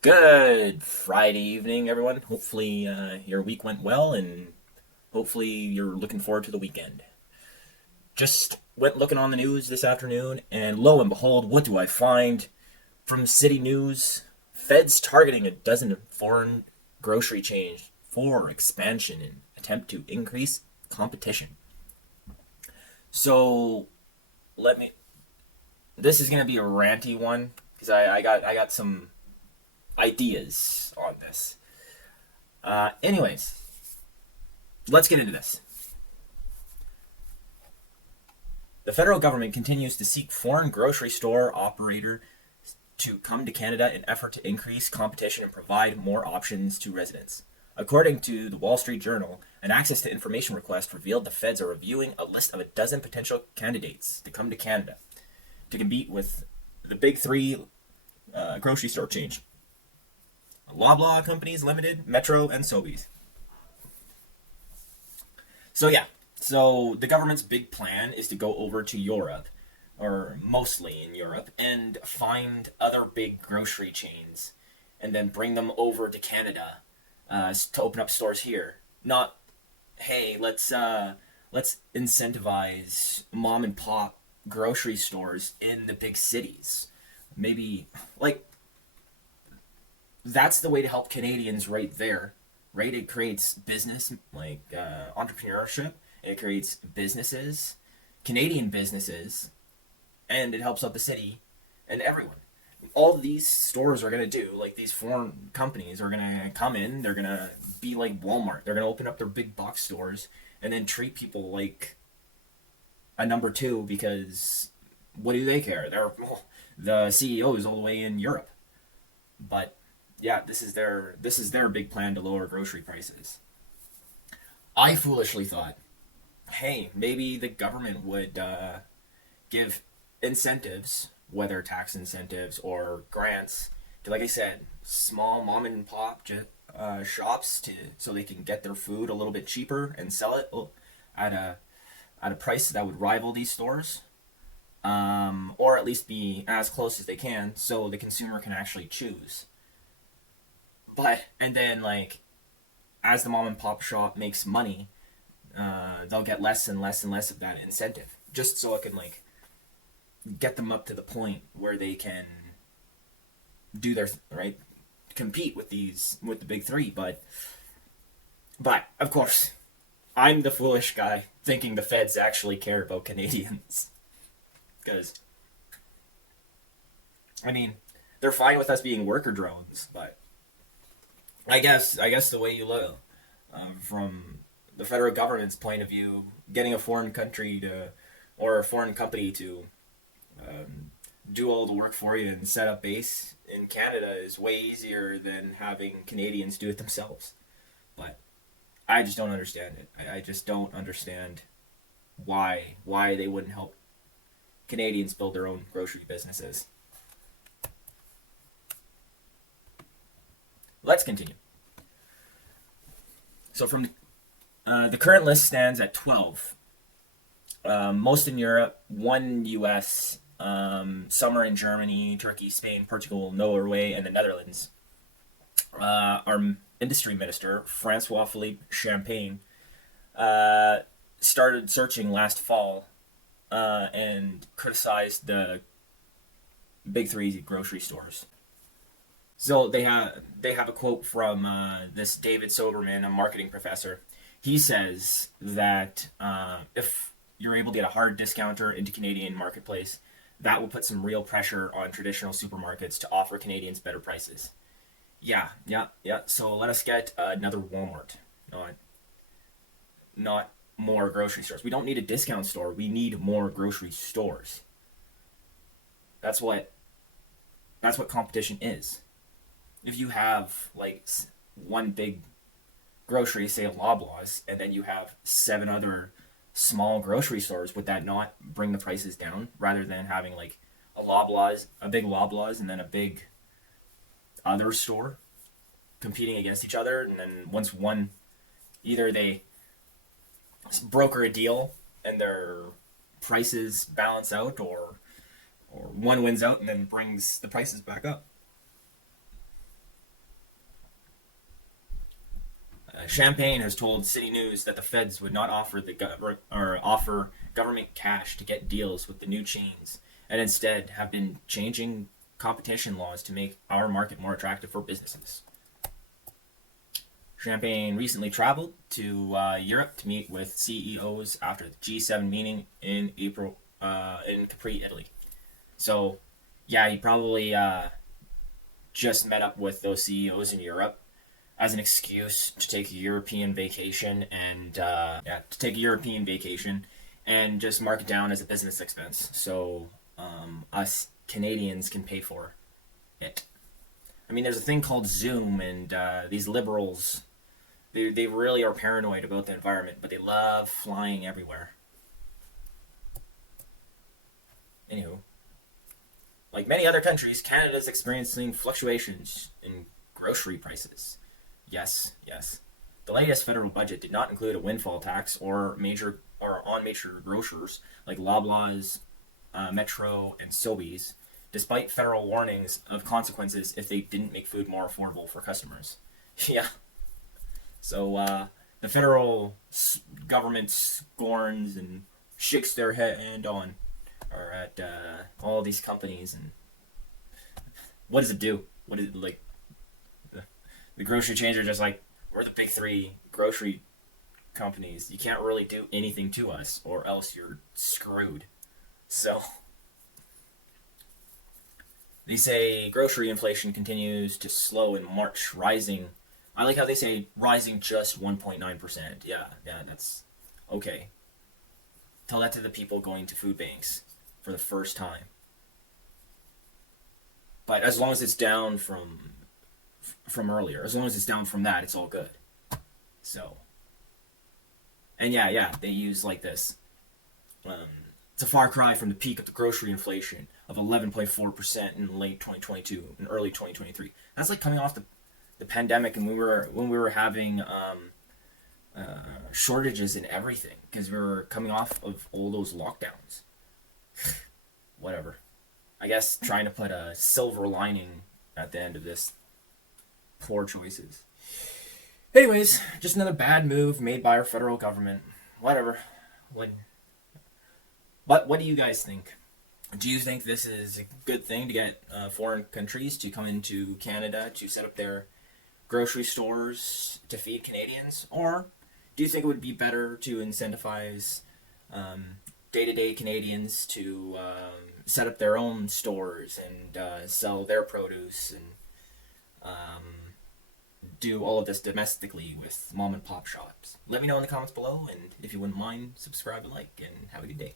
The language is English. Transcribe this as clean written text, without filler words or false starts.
Good Friday evening, everyone. Hopefully, your week went well, and hopefully, you're looking forward to the weekend. Just went looking on the news this afternoon, and lo and behold, what do I find from City News? Feds targeting a dozen foreign grocery chains for expansion in attempt to increase competition. So, let me. This is gonna be a ranty one because I got some ideas on this. Anyways, let's get into this. The federal government continues to seek foreign grocery store operator to come to Canada in effort to increase competition and provide more options to residents. According to the Wall Street Journal, an access to information request revealed the feds are reviewing a list of a dozen potential candidates to come to Canada to compete with the big three grocery store chains: Loblaw Companies Limited, Metro, and Sobeys. So yeah, so the government's big plan is to go over to Europe, or mostly in Europe, and find other big grocery chains, and then bring them over to Canada to open up stores here. Not, hey, let's incentivize mom and pop grocery stores in the big cities. Maybe like that's the way to help Canadians right there, right? It creates business, like entrepreneurship. It creates businesses, Canadian businesses, and it helps out the city and everyone. All these stores are going to do, like these foreign companies are going to come in, they're going to be like Walmart. They're going to open up their big box stores and then treat people like a number two because what do they care? They're the CEO is all the way in Europe. But yeah, this is their big plan to lower grocery prices. I foolishly thought, hey, maybe the government would give incentives, whether tax incentives or grants, to, like I said, small mom and pop shops to so they can get their food a little bit cheaper and sell it at a price that would rival these stores, or at least be as close as they can, so the consumer can actually choose. But and then like as the mom and pop shop makes money, they'll get less and less and less of that incentive, just so it can like get them up to the point where they can do their right, compete with the big three. But of course, I'm the foolish guy thinking the feds actually care about Canadians because I mean they're fine with us being worker drones, but I guess the way you look from the federal government's point of view, getting a foreign country to or a foreign company to um, do all the work for you and set up base in Canada is way easier than having Canadians do it themselves. But I just don't understand it. I just don't understand why they wouldn't help Canadians build their own grocery businesses. Let's continue. So from the current list stands at 12. Most in Europe, one U.S., some are in Germany, Turkey, Spain, Portugal, Norway, and the Netherlands. Our industry minister, Francois Philippe Champagne, uh, started searching last fall and criticized the big three grocery stores. So they have a quote from this David Soberman, a marketing professor. He says that if you're able to get a hard discounter into Canadian marketplace, that will put some real pressure on traditional supermarkets to offer Canadians better prices. Yeah, yeah, yeah. So let us get another Walmart, not not more grocery stores. We don't need a discount store. We need more grocery stores. That's what that's what competition is. If you have like one big grocery, say Loblaws, and then you have seven other small grocery stores, would that not bring the prices down rather than having like a big Loblaws, and then a big other store competing against each other? And then once one, either they broker a deal and their prices balance out, or one wins out and then brings the prices back up. Champagne has told City News that the feds would not offer offer government cash to get deals with the new chains, and instead have been changing competition laws to make our market more attractive for businesses. Champagne recently traveled to Europe to meet with CEOs after the G7 meeting in April in Capri, Italy. So, yeah, he probably just met up with those CEOs in Europe as an excuse to take a European vacation and just mark it down as a business expense, so us Canadians can pay for it. I mean, there's a thing called Zoom, and these liberals, they really are paranoid about the environment, but they love flying everywhere. Anywho, like many other countries, Canada is experiencing fluctuations in grocery prices. Yes, yes. The latest federal budget did not include a windfall tax on major grocers like Loblaws, Metro, and Sobeys, despite federal warnings of consequences if they didn't make food more affordable for customers. Yeah. So the federal government scorns and shakes their hand on or at all these companies, and what does it do? What is it like? The grocery chains are just like, we're the big three grocery companies. You can't really do anything to us, or else you're screwed. So they say grocery inflation continues to slow in March, rising. I like how they say rising just 1.9%. Yeah, that's okay. Tell that to the people going to food banks for the first time. But as long as it's down from earlier, as long as it's down from that, it's all good. So, and yeah, they use like this. It's a far cry from the peak of the grocery inflation of 11.4% in late 2022 and early 2023. That's like coming off the pandemic, and when we were having shortages in everything because we were coming off of all those lockdowns. Whatever. I guess trying to put a silver lining at the end of this. Poor choices. Anyways, just another bad move made by our federal government. Whatever. But what do you guys think? Do you think this is a good thing to get foreign countries to come into Canada to set up their grocery stores to feed Canadians? Or do you think it would be better to incentivize day-to-day Canadians to set up their own stores and sell their produce and do all of this domestically with mom and pop shops? Let me know in the comments below, and if you wouldn't mind, subscribe and like, and have a good day.